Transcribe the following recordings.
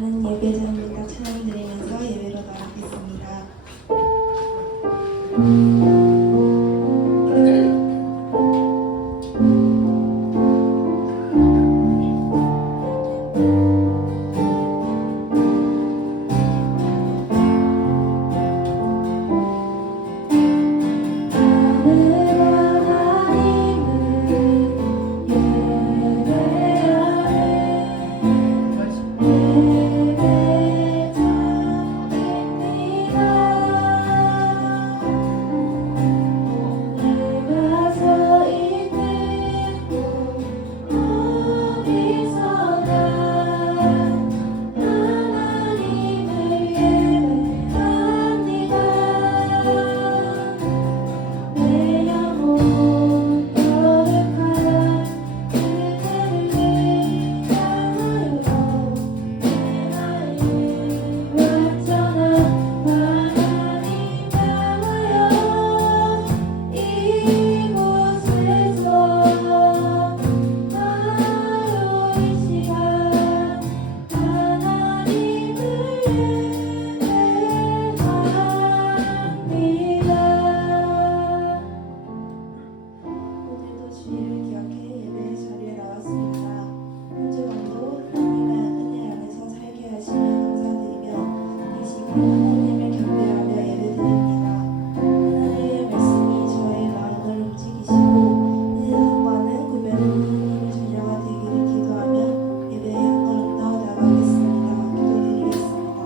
나는 예배자입니다. 찬양 드리면서 예배로 나가겠습니다. 하나님을 경배하며 예배드립니다. 하나님의 말씀이 저의 마음을 움직이시고 세상과는 구별된 하나님의 자녀가 되기를 기도하며 예배에 한 걸음 더 나가겠습니다. 기도드리겠습니다.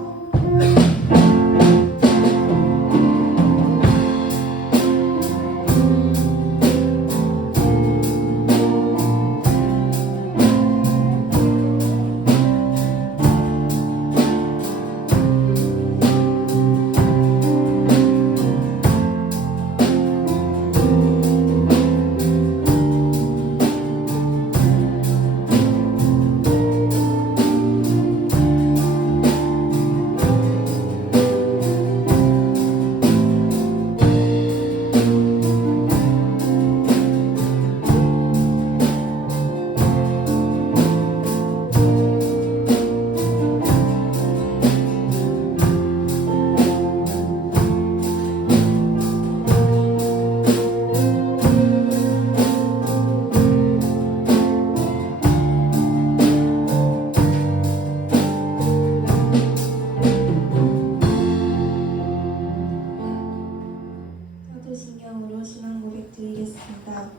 사도신경으로 신앙 고백 드리겠습니다.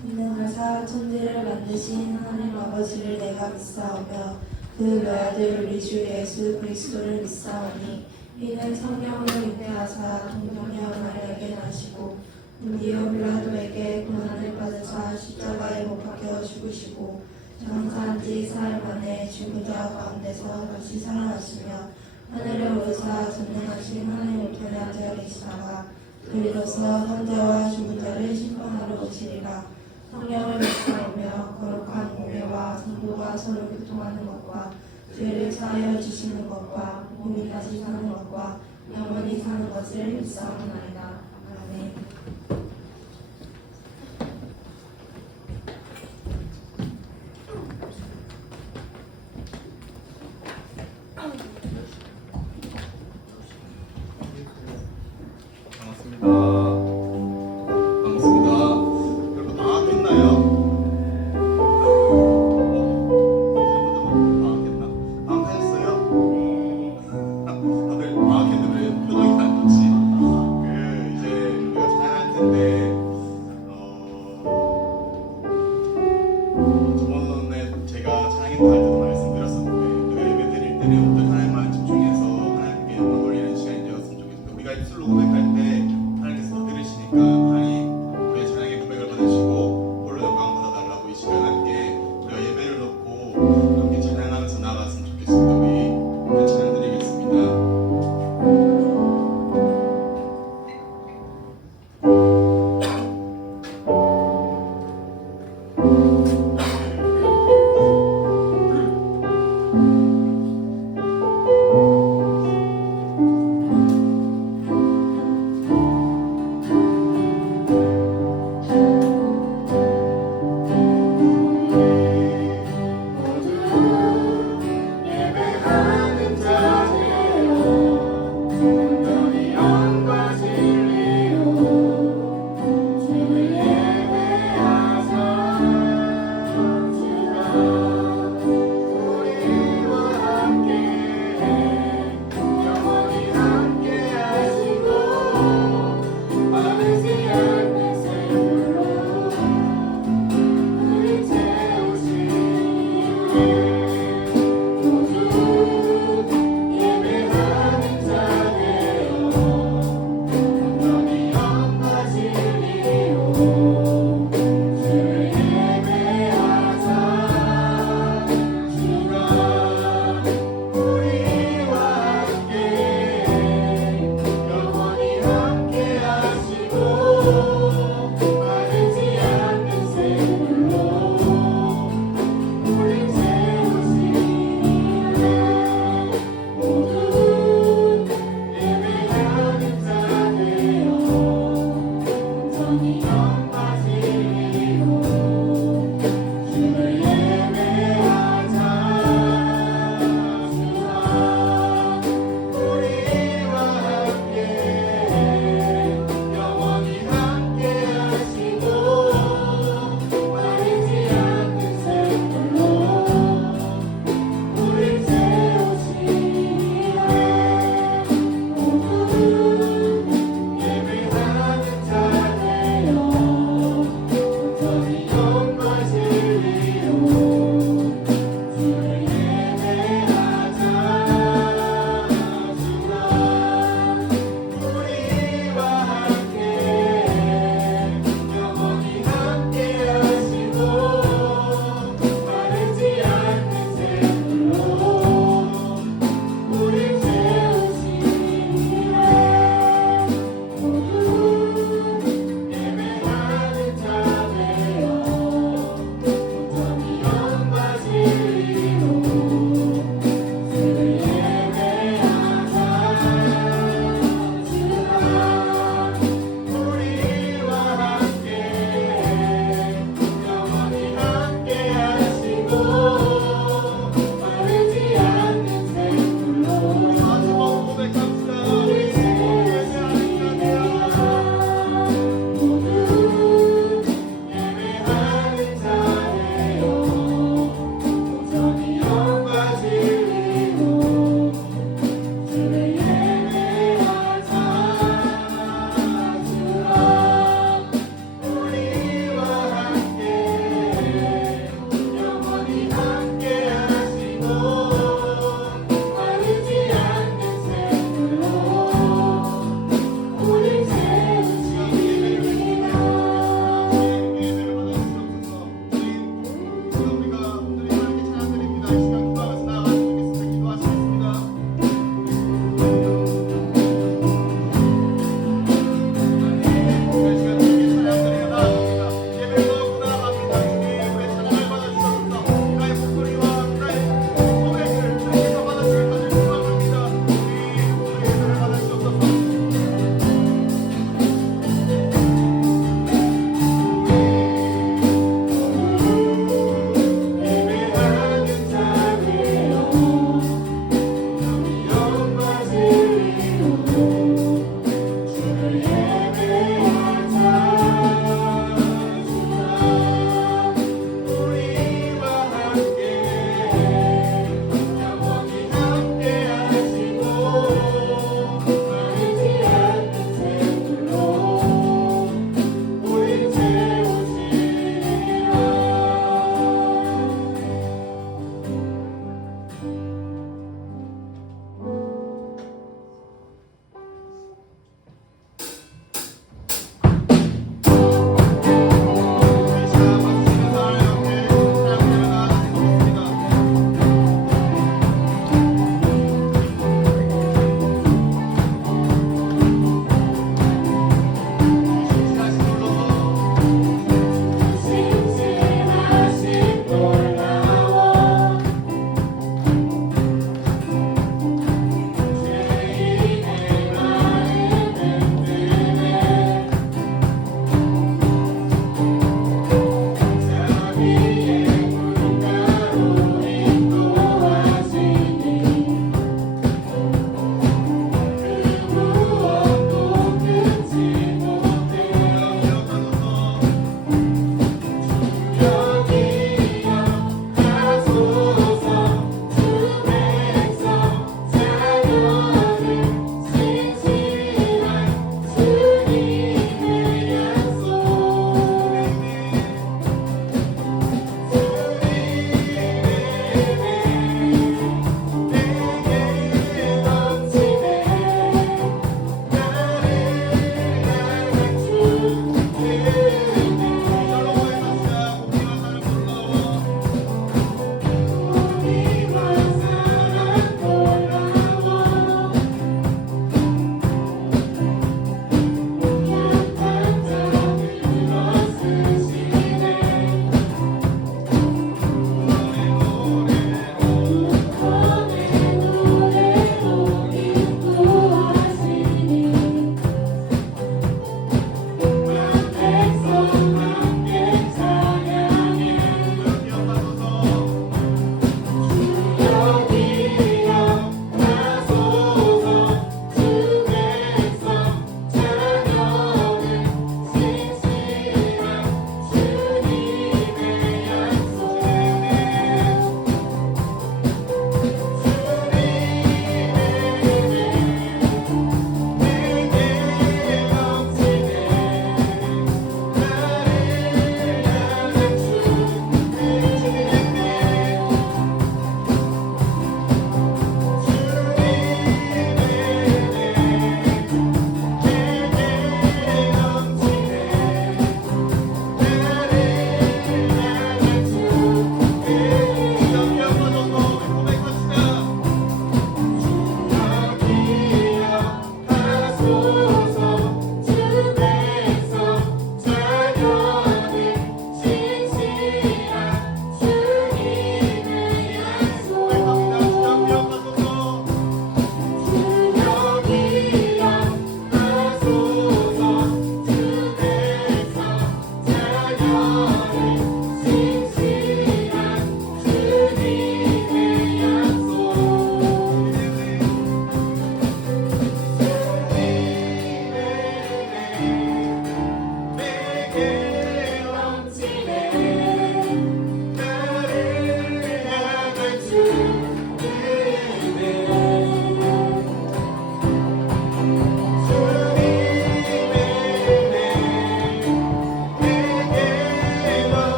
전능하사 천지를 만드신 하나님 아버지를 내가 믿사오며 그 외아들 우리 주 예수 그리스도를 믿사오니 이는 성령으로 잉태하사 동정녀 마리아에게 나시고 본디오 빌라도에게 고난을 받으사 십자가에 못 박혀 죽으시고 장사한 지 사흘 만에 죽은 자 가운데서 다시 살아나시며 하늘에 오르사 전능하신 하나님 우편에 앉아 계시다가 그리로서 산자와 죽은 자를 심판하러 오시리라. 성령을 믿사오며 거룩한 공회와 성도가 서로 교통하는 것과 죄를 사하여 주시는 것과 몸이 다시 사는 것과 영원히 사는 것을 믿사옵나이다. 아멘. 반갑습니다. 반갑습니다. 여러분 방학했나요? 방학했나? 방학하셨어요? 다들 방학했는데 왜 표정이 안 좋지?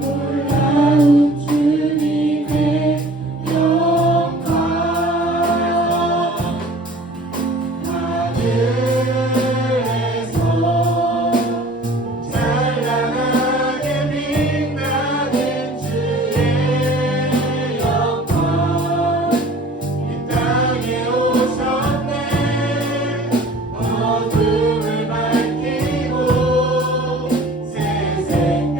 놀라운 주님의 영광 하늘에서 찬란하게 빛나는 주의 영광 이 땅에 오셨네 어둠을 밝히고 세상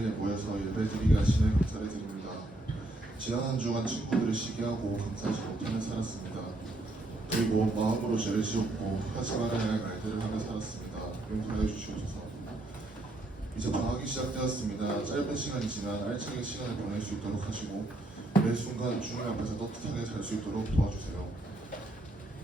자리에 모여서 예배드리게 하시는 감사를 드립니다. 지난 한 주간 친구들을 시기하고 감사하지 못하며 살았습니다. 그리고 마음으로 죄를 지었고 하지 말아야 할 말들을 하며 살았습니다. 용서해 주시옵소서. 이제 방학이 시작되었습니다. 짧은 시간이지만 알차게 시간을 보낼 수 있도록 하시고 매 순간 주님 앞에서 떳떳하게 살 수 있도록 도와주세요.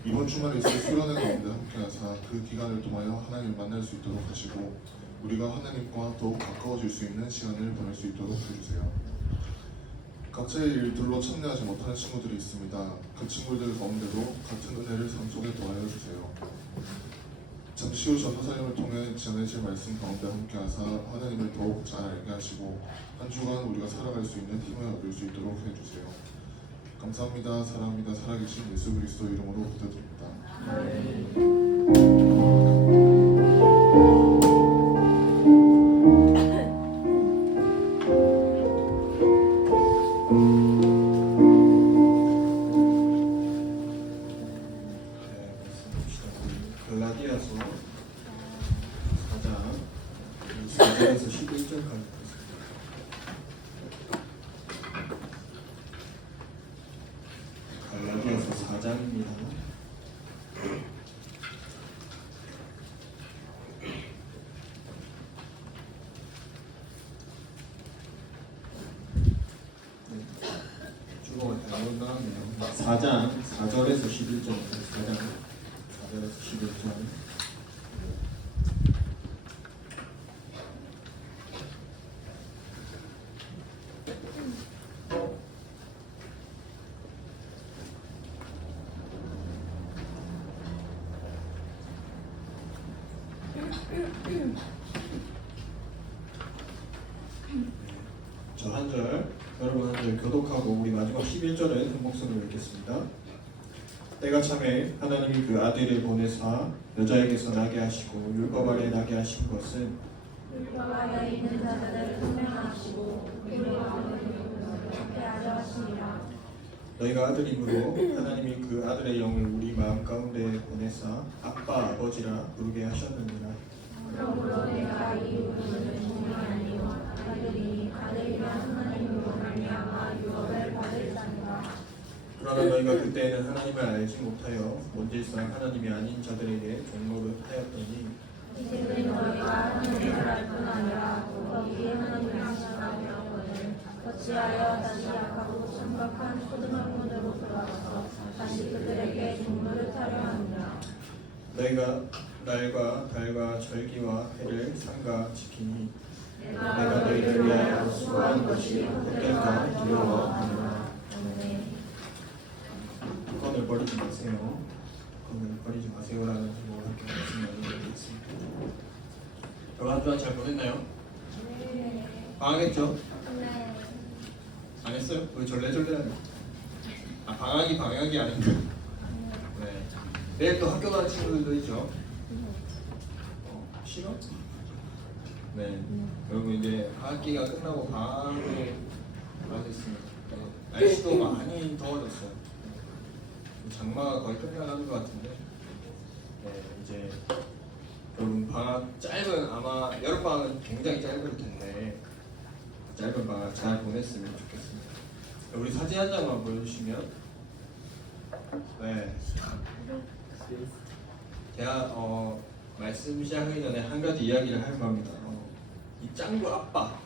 이번 주말에 있을 수련회 가운데 함께하사 그 기간을 통하여 하나님을 만날 수 있도록 하시고 우리가 하나님과 더욱 가까워질 수 있는 시간을 보낼 수 있도록 해주세요. 각자의 일들로 참여하지 못하는 친구들이 있습니다. 그 친구들 가운데도 같은 은혜를 상속에 더하여 주세요. 잠시 후 전도사님을 통해 전해질 말씀 가운데 함께하사 하나님을 더욱 잘 알게 하시고 한 주간 우리가 살아갈 수 있는 힘을 얻을 수 있도록 해주세요. 감사합니다. 사랑합니다. 살아계신 예수 그리스도 이름으로 기도드립니다. 갈라디아서 4장 4절에서 11절까지 갈라디아서 4장입니다. 주어가 잘못 나왔네요. 4장 4절에서 11절입니다. 4장 4절에서 11절. 저 한 절, 여러분 한 절 교독하고 우리 마지막 11절은 한 목소리로 읽겠습니다. 때가 참에 하나님이 그 아들을 보내사 여자에게서 나게 하시고 율법 아래 나게 하신 것은 율법 아래 있는 자들을 분명하시고 우리 마음을 이롭게 하려 하심이라. 너희가 아들임으로 하나님이 그 아들의 영을 우리 마음 가운데 보내사 아빠 아버지라 부르게 하셨느니라. 그러므로 내가 이 부르는 종이 아니요 아들이니 아들이란 하나님으로 말미암아 유업을 받을 자니라. 그러나 너희가 그때는 하나님을 알지 못하여 본질상 하나님이 아닌 자들에게 종노릇 하였더니 이제는 너희가 하나님을 알 뿐 아니라 거기에 하나님을 신뢰하였거늘 어찌하여 다시 약하고 천박한 초등학문으로 돌아와서 다시 그들에게 종노릇 하려 하느냐. 너희가 날과 달과 절기와 해를 삼가 지키니 내가 너희를 위하여 수고한 것이 헛될까 두려워하노라. 건을 버리지 마세요. 건을 버리지 마세요라는 제목으로 함께 말씀 나누겠습니다. 여러분 한 주간 잘 보냈나요? 방학했죠? 안 했어요? 왜 절레절레하냐? 방학이 아닌가? 네. 내일 또 학교 가는 친구들도 있죠? 싫어? 네. 여러분 이제 학기가 끝나고 방학에 맞았습니다. 네. 날씨도 많이 더워졌어요. 장마가 거의 끝나가는 것 같은데, 네, 이제 여러분 방학 아마 여름 방학은 굉장히 짧을 텐데 짧은 방학 잘 보냈으면 좋겠습니다. 우리 사진 한 장만 보여주시면, 네, 제가 말씀 시작하기 전에 한 가지 이야기를 할 겁니다. 이 짱구 아빠,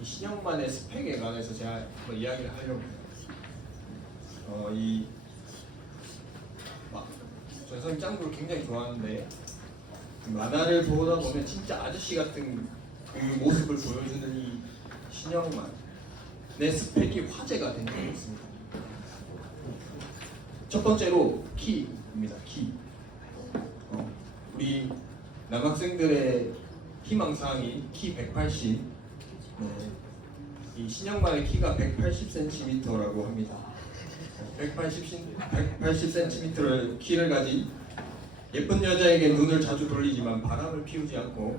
이 신영만의 스펙에 관해서 제가 이야기를 하려고 해요. 저는 짱구를 굉장히 좋아하는데 만화를 보다 보면 진짜 아저씨 같은 그 모습을 보여주는 이 신영만 내 스펙이 화제가 된 적이 있습니다. 첫 번째로 키입니다. 키. 우리 남학생들의 희망사항이 키 180. 네. 이 신영만의 키가 180cm라고 합니다. 180cm를 키를 가진 예쁜 여자에게 눈을 자주 돌리지만 바람을 피우지 않고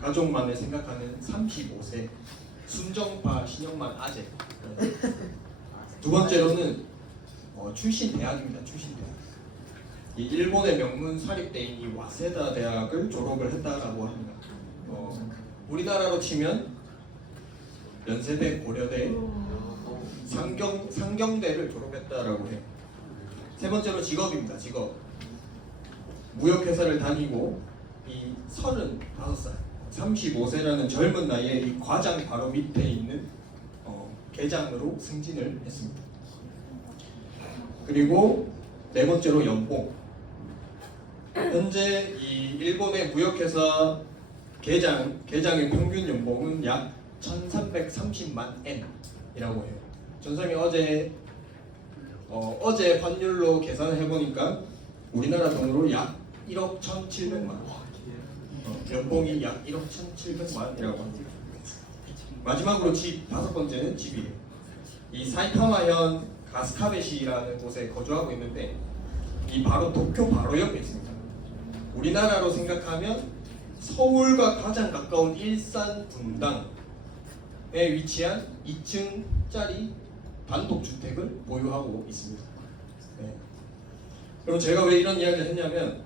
가족만을 생각하는 35세 순정파 신영만 아재. 두 번째로는 출신 대학입니다. 출신 대학. 이 일본의 명문 사립대인 이 와세다 대학을 졸업을 했다라고 합니다. 우리나라로 치면 연세대, 고려대, 상경대를 졸업했다라고 해요. 세 번째로 직업입니다. 직업. 무역회사를 다니고 이 35살, 35세라는 젊은 나이에 이 과장 바로 밑에 있는 계장으로 승진을 했습니다. 그리고 네 번째로 연봉. 현재 이 일본의 무역회사 계장의 평균 연봉은 약 1,330만 엔이라고 해요. 전선이 어제 환율로 계산을 해보니까 우리나라 돈으로 약 1억 1,700만 원. 연봉이 약 1억 1,700만 원이라고 합니다. 마지막으로 다섯 번째는 집이에요. 이 사이타마현 가스카베시라는 곳에 거주하고 있는데 이 바로 도쿄 바로 옆에 있습니다. 우리나라로 생각하면 서울과 가장 가까운 일산 분당에 위치한 2층짜리 단독주택을 보유하고 있습니다. 네. 그럼 제가 왜 이런 이야기를 했냐면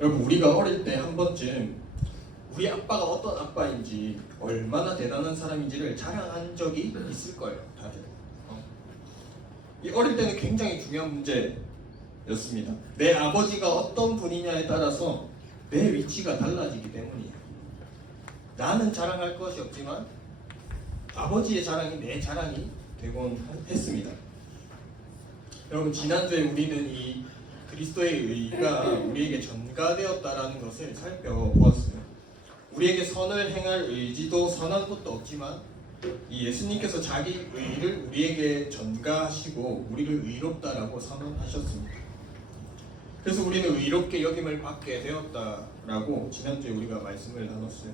여러분 우리가 어릴 때 한 번쯤 우리 아빠가 어떤 아빠인지 얼마나 대단한 사람인지를 자랑한 적이 있을 거예요. 다들. 이 어릴 때는 굉장히 중요한 문제였습니다. 내 아버지가 어떤 분이냐에 따라서 내 위치가 달라지기 때문이에요. 나는 자랑할 것이 없지만 아버지의 자랑이 내 자랑이 되곤 했습니다. 여러분 지난주에 우리는 이 그리스도의 의가 우리에게 전가되었다라는 것을 살펴보았어요. 우리에게 선을 행할 의지도 선한 것도 없지만 이 예수님께서 자기 의를 우리에게 전가하시고 우리를 의롭다라고 선언하셨습니다. 그래서 우리는 의롭게 여김을 받게 되었다라고 지난주에 우리가 말씀을 나눴어요.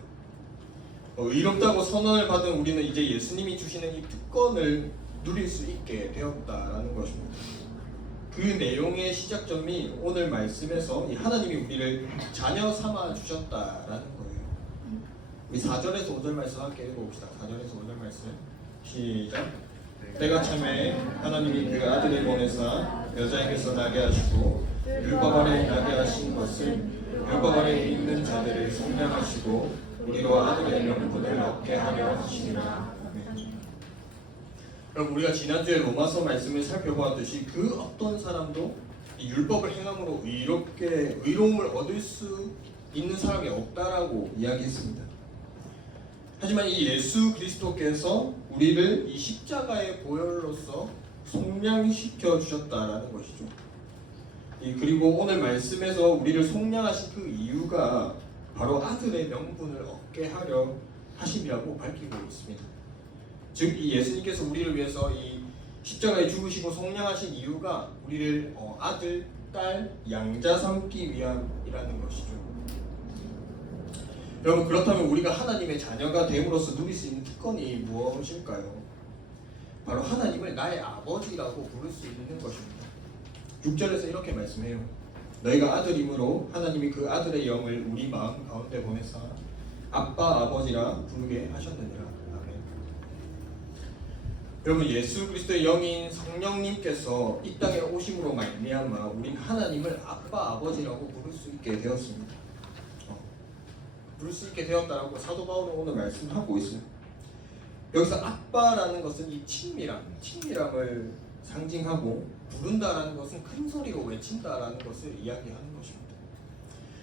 의롭다고 선언을 받은 우리는 이제 예수님이 주시는 이 특권을 누릴 수 있게 되었다라는 것입니다. 그 내용의 시작점이 오늘 말씀에서 이 하나님이 우리를 자녀 삼아 주셨다라는 거예요. 우리 4절에서 5절 말씀 함께 읽어봅시다. 4절에서 5절 말씀 시작. 때가 참에 하나님이 그 아들을 보내사 여자에게서 나게 하시고 율법 아래 나게 하신 것은 율법 아래 있는 자들을 성량하시고 우리로 아들의 명분을 얻게 하려 하시니라. 그럼 우리가 지난주에 로마서 말씀을 살펴보았듯이 그 어떤 사람도 이 율법을 행함으로 의로움을 얻을 수 있는 사람이 없다라고 이야기했습니다. 하지만 이 예수 그리스도께서 우리를 이 십자가의 보혈로서 속량시켜 주셨다라는 것이죠. 그리고 오늘 말씀에서 우리를 속량하신 그 이유가 바로 아들의 명분을 얻게 하려 하심이라고 밝히고 있습니다. 즉 이 예수님께서 우리를 위해서 이 십자가에 죽으시고 속량하신 이유가 우리를 아들, 딸, 양자 삼기 위함이라는 것이죠. 여러분 그렇다면 우리가 하나님의 자녀가 됨으로써 누릴 수 있는 특권이 무엇일까요? 바로 하나님을 나의 아버지라고 부를 수 있는 것입니다. 6절에서 이렇게 말씀해요. 너희가 아들이므로 하나님이 그 아들의 영을 우리 마음 가운데 보내사 아빠 아버지라 부르게 하셨느니라. 아멘. 여러분 예수 그리스도의 영인 성령님께서 이 땅에 오심으로 말미암아 우린 하나님을 아빠 아버지라고 부를 수 있게 되었습니다. 부를 수 있게 되었다라고 사도 바울은 오늘 말씀하고 있어요. 여기서 아빠라는 것은 이 친밀함을 상징하고 부른다라는 것은 큰 소리로 외친다라는 것을 이야기하는 것입니다.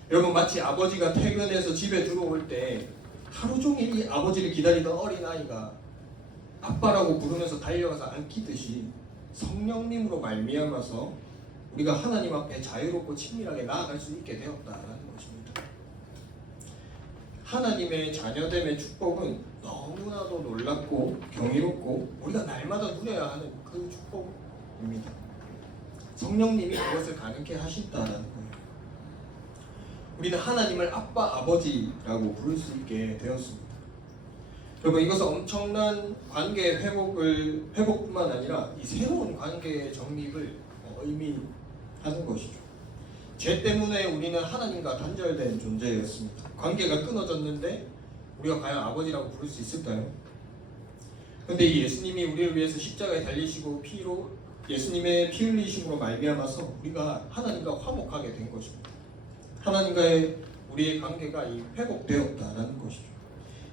여러분 마치 아버지가 퇴근해서 집에 들어올 때 하루 종일 이 아버지를 기다리던 어린아이가 아빠라고 부르면서 달려가서 안기듯이 성령님으로 말미암아서 우리가 하나님 앞에 자유롭고 친밀하게 나아갈 수 있게 되었다라는 것입니다. 하나님의 자녀됨의 축복은 너무나도 놀랍고 경이롭고 우리가 날마다 누려야 하는 그 축복입니다. 성령님이 그것을 가능케 하신다는 거예요. 우리는 하나님을 아빠, 아버지라고 부를 수 있게 되었습니다. 여러분 이것은 엄청난 관계 회복뿐만 아니라 이 새로운 관계의 정립을 의미하는 것이죠. 죄 때문에 우리는 하나님과 단절된 존재였습니다. 관계가 끊어졌는데 우리가 과연 아버지라고 부를 수 있을까요? 그런데 이 예수님이 우리를 위해서 십자가에 달리시고 예수님의 피 흘리심으로 말미암아서 우리가 하나님과 화목하게 된 것입니다. 하나님과의 우리의 관계가 회복되었다라는 것이죠.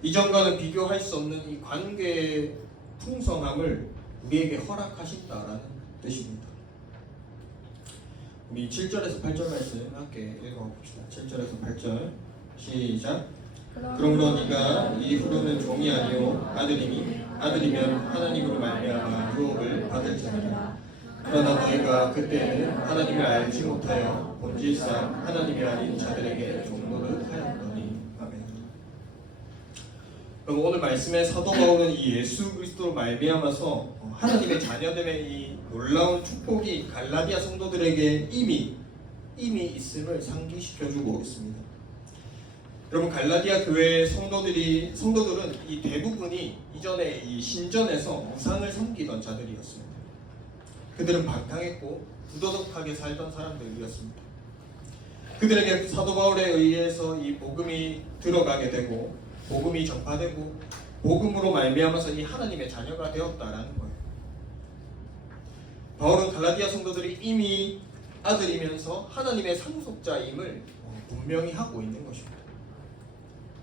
이전과는 비교할 수 없는 이 관계의 풍성함을 우리에게 허락하신다라는 뜻입니다. 우리 7절에서 8절 말씀 함께 읽어봅시다. 7절에서 8절 시작. 그러므로 네가 이후로는 종이 아니요 아들이면 하나님으로 말미암아 유업을 받을 자니라. 그러나 너희가 그때는 하나님을 알지 못하여 본질상 하나님이 아닌 자들에게 종노릇 하였더니. 아멘. 그럼 오늘 말씀의 사도 바울은 이 예수 그리스도로 말미암아서 하나님의 자녀됨의 이 놀라운 축복이 갈라디아 성도들에게 이미 있음을 상기시켜주고 있습니다. 여러분, 갈라디아 교회의 성도들은 이 대부분이 이전에 이 신전에서 우상을 섬기던 자들이었습니다. 그들은 방탕했고 부도덕하게 살던 사람들이었습니다. 그들에게 사도 바울에 의해서 이 복음이 들어가게 되고 복음이 전파되고 복음으로 말미암아서 이 하나님의 자녀가 되었다라는 거예요. 바울은 갈라디아 성도들이 이미 아들이면서 하나님의 상속자임을 분명히 하고 있는 것입니다.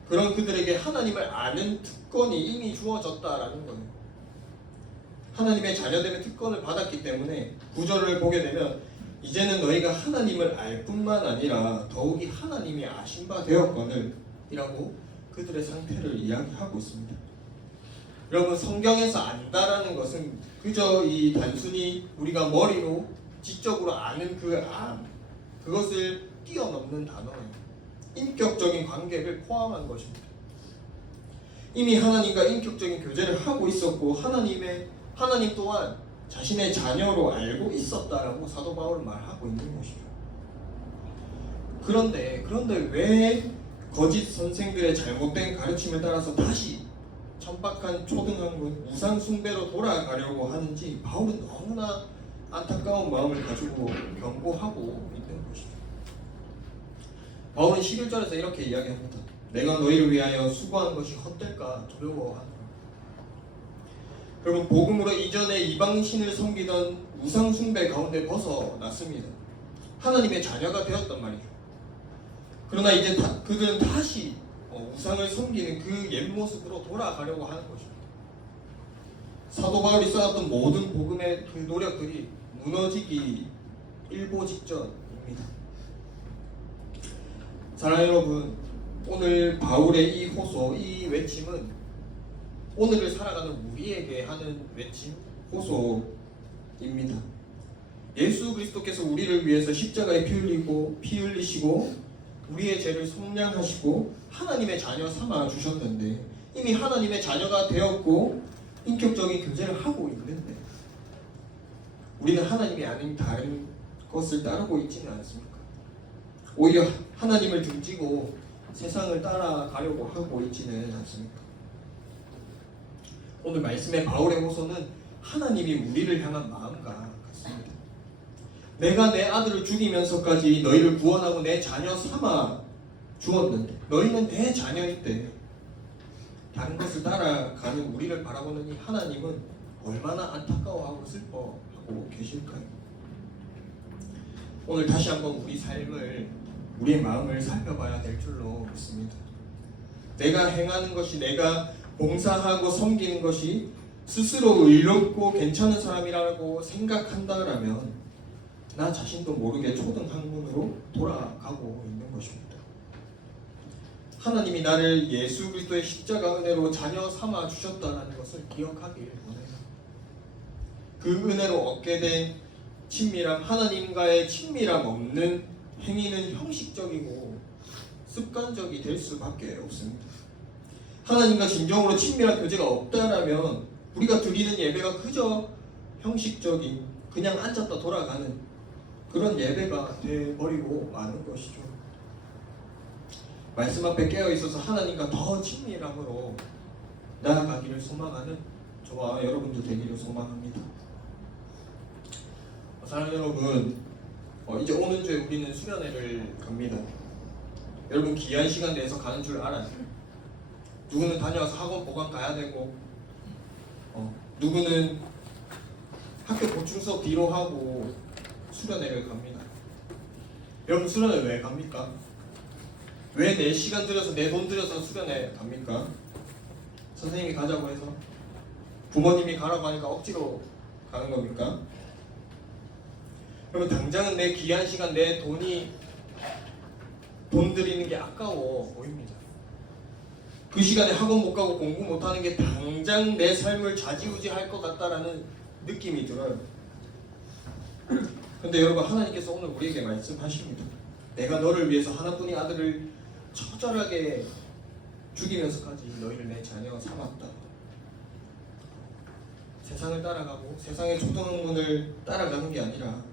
그런 그들에게 하나님을 아는 특권이 이미 주어졌다라는 거예요. 하나님의 자녀됨의 특권을 받았기 때문에 구절을 보게 되면 이제는 너희가 하나님을 알 뿐만 아니라 더욱이 하나님이 아신 바 되었거늘 이라고 그들의 상태를 이야기하고 있습니다. 여러분, 성경에서 안다라는 것은 그저 이 단순히 우리가 머리로 지적으로 아는 그것을 뛰어넘는 단어예요. 인격적인 관계를 포함한 것입니다. 이미 하나님과 인격적인 교제를 하고 있었고 하나님 또한 자신의 자녀로 알고 있었다라고 사도 바울은 말하고 있는 것이죠. 그런데 왜 거짓 선생들의 잘못된 가르침에 따라서 다시 천박한 초등학문 우상 숭배로 돌아가려고 하는지 바울은 너무나 안타까운 마음을 가지고 경고하고 있는 것이죠. 바울은 11절에서 이렇게 이야기합니다. 내가 너희를 위하여 수고한 것이 헛될까 두려워하노라. 여러분, 복음으로 이전에 이방신을 섬기던 우상 숭배 가운데 벗어났습니다. 하나님의 자녀가 되었단 말이죠. 그러나 이제 그들은 다시 우상을 섬기는 그 옛 모습으로 돌아가려고 하는 것입니다. 사도 바울이 쌓았던 모든 복음의 그 노력들이 무너지기 일보 직전입니다. 사랑하는 여러분, 오늘 바울의 이 호소, 이 외침은 오늘을 살아가는 우리에게 하는 외침, 호소입니다. 예수 그리스도께서 우리를 위해서 십자가에 피 흘리시고 우리의 죄를 속량하시고 하나님의 자녀 삼아 주셨는데 이미 하나님의 자녀가 되었고 인격적인 교제를 하고 있는데 우리는 하나님이 아닌 다른 것을 따르고 있지는 않습니까? 오히려 하나님을 등지고 세상을 따라가려고 하고 있지는 않습니까? 오늘 말씀의 바울의 호소는 하나님이 우리를 향한 마음과 같습니다. 내가 내 아들을 죽이면서까지 너희를 구원하고 내 자녀 삼아 주었는데 너희는 내 자녀일 때 다른 것을 따라가는 우리를 바라보는 이 하나님은 얼마나 안타까워하고 슬퍼하고 계실까요? 오늘 다시 한번 우리의 마음을 살펴봐야 될 줄로 믿습니다. 내가 행하는 것이, 내가 봉사하고 섬기는 것이 스스로 의롭고 괜찮은 사람이라고 생각한다라면 나 자신도 모르게 초등학문으로 돌아가고 있는 것입니다. 하나님이 나를 예수 그리스도의 십자가 은혜로 자녀 삼아 주셨다는 것을 기억하길 원해요. 그 은혜로 얻게 된 친밀함, 하나님과의 친밀함 없는 행위는 형식적이고 습관적이 될 수밖에 없습니다. 하나님과 진정으로 친밀한 교제가 없다라면 우리가 드리는 예배가 그저 형식적인 그냥 앉았다 돌아가는 그런 예배가 되어버리고 마는 것이죠. 말씀 앞에 깨어 있어서 하나님과 더 친밀함으로 나아가기를 소망하는 저와 여러분들 되기를 소망합니다. 사랑하는 여러분, 이제 오는 주에 우리는 수련회를 갑니다. 여러분, 귀한 시간 내서 가는 줄 알아요. 누구는 다녀와서 학원 보강 가야 되고 누구는 학교 보충 수업 뒤로 하고 수련회를 갑니다. 여러분, 수련회 왜 갑니까? 왜 내 시간 들여서 내 돈 들여서 수련회 갑니까? 선생님이 가자고 해서? 부모님이 가라고 하니까 억지로 가는 겁니까? 그러면 당장은 내 귀한 시간, 내 돈 들이는 게 아까워 보입니다. 그 시간에 학원 못 가고 공부 못 하는 게 당장 내 삶을 좌지우지할 것 같다라는 느낌이 들어요. 근데 여러분, 하나님께서 오늘 우리에게 말씀하십니다. 내가 너를 위해서 하나뿐인 아들을 처절하게 죽이면서까지 너희를 내 자녀 삼았다. 세상을 따라가고 세상의 초등학문을 따라가는 게 아니라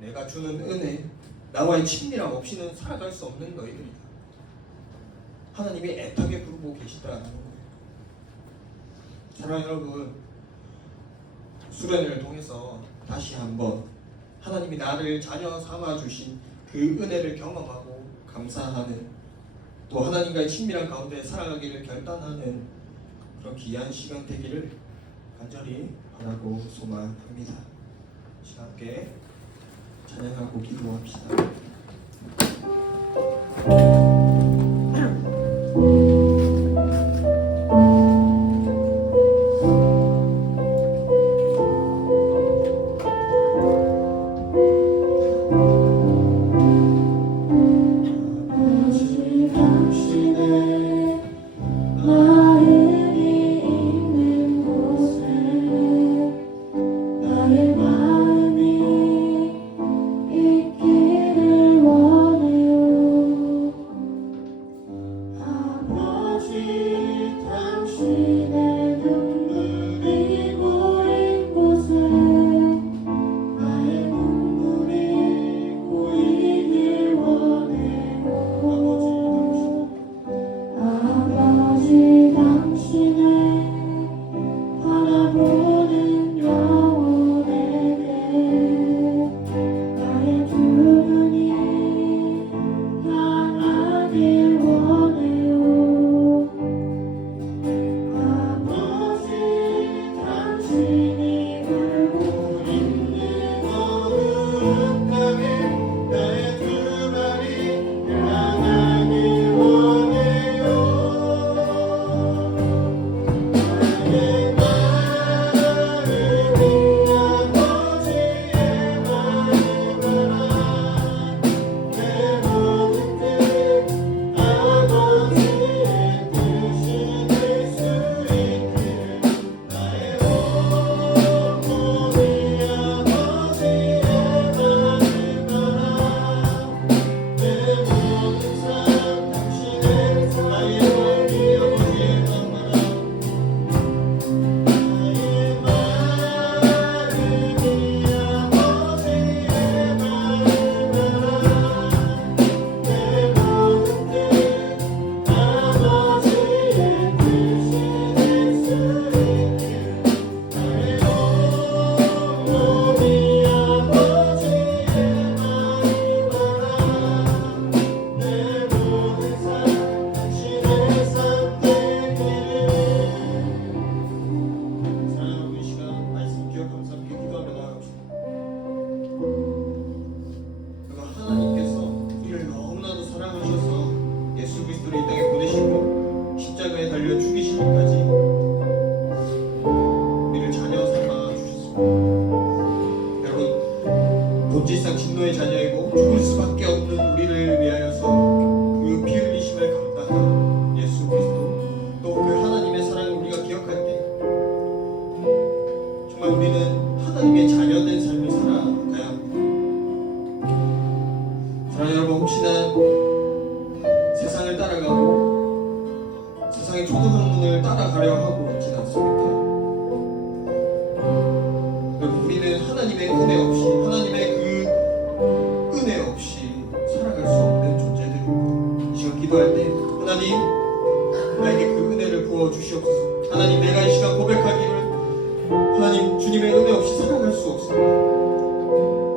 내가 주는 은혜, 나와의 친밀함 없이는 살아갈 수 없는 너희들이다. 하나님이 애타게 부르고 계시다는 거예요. 사랑하는 여러분, 수련회를 통해서 다시 한번 하나님이 나를 자녀 삼아 주신 그 은혜를 경험하고 감사하는, 또 하나님과의 친밀한 가운데 살아가기를 결단하는 그런 귀한 시간 되기를 간절히 바라고 소망합니다. 시간 함께 찬양하고 기도합시다. 본질상 진노의 자녀이고 죽을 수밖에 없는 우리를 위하여서 그 피 흘리심을 감당한 예수 그리스도, 또 그 하나님의 사랑을 우리가 기억할 때 정말 우리는 하나님의 자녀된 삶을 살아가야 합니다. 사랑하는 여러분, 혹시나 세상을 따라가고 세상의 초등학문을 따라가려 하고 있진 않습니까? 우리는 하나님의 은혜 없이, 하나님의 그 은혜 없이 살아갈 수 없는 존재들입니다. 이 시간 기도할 때 하나님, 나에게 그 은혜를 부어 주시옵소서. 하나님, 내가 이 시간 고백하기를 하나님, 주님의 은혜 없이 살아갈 수 없습니다.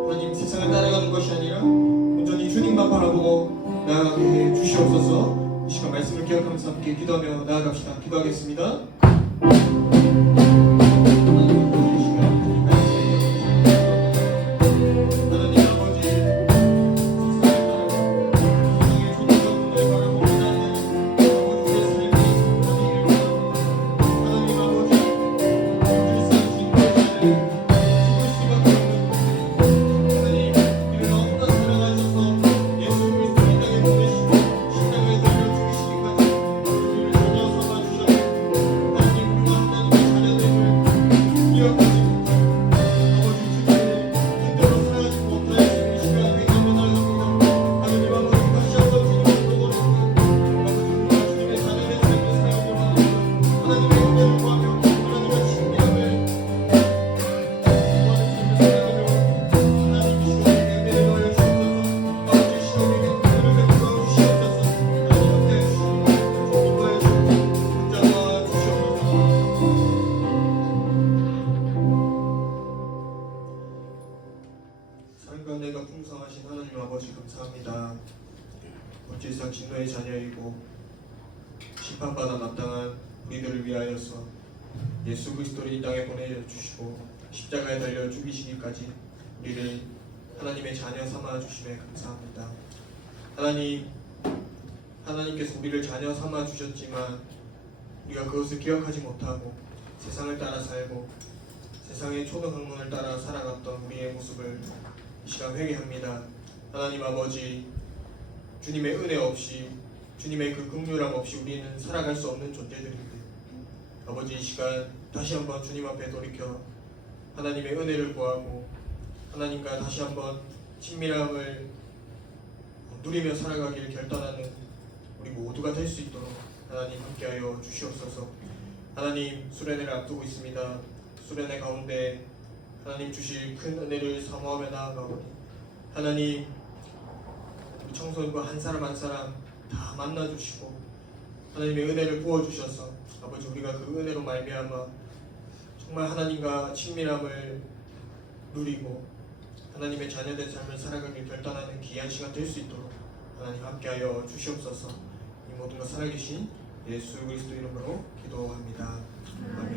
하나님, 세상을 따라가는 것이 아니라 온전히 주님만 바라보고 나아가게 해 주시옵소서. 이 시간 말씀을 기억하면서 함께 기도하며 나아갑시다. 기도하겠습니다. 삶과 은혜가 풍성하신 하나님 아버지 감사합니다. 어찌상 진노의 자녀이고 심판받아 마땅한 우리들을 위하여서 예수 그리스도를 이 땅에 보내주시고 십자가에 달려 죽이시기까지 우리를 하나님의 자녀 삼아 주심에 감사합니다. 하나님께서 우리를 자녀 삼아 주셨지만 우리가 그것을 기억하지 못하고 세상을 따라 살고 세상의 초등학문을 따라 살아갔던 우리의 모습을 이 시간 회개합니다. 하나님 아버지, 주님의 은혜 없이, 주님의 그 긍휼함 없이 우리는 살아갈 수 없는 존재들인데 아버지, 이 시간 다시 한번 주님 앞에 돌이켜 하나님의 은혜를 구하고 하나님과 다시 한번 친밀함을 누리며 살아가길 결단하는 우리 모두가 될 수 있도록 하나님 함께하여 주시옵소서. 하나님, 수련회를 앞두고 있습니다. 수련회 가운데 하나님 주실 큰 은혜를 사모하며 나아가오니 하나님, 우리 청소년과 한 사람 한 사람 다 만나주시고 하나님의 은혜를 부어주셔서 아버지, 우리가 그 은혜로 말미암아 정말 하나님과 친밀함을 누리고 하나님의 자녀된 삶을 살아가길 결단하는 귀한 시간 될 수 있도록 하나님 함께하여 주시옵소서. 이 모든 것 살아계신 예수 그리스도 이름으로 기도합니다. 아멘.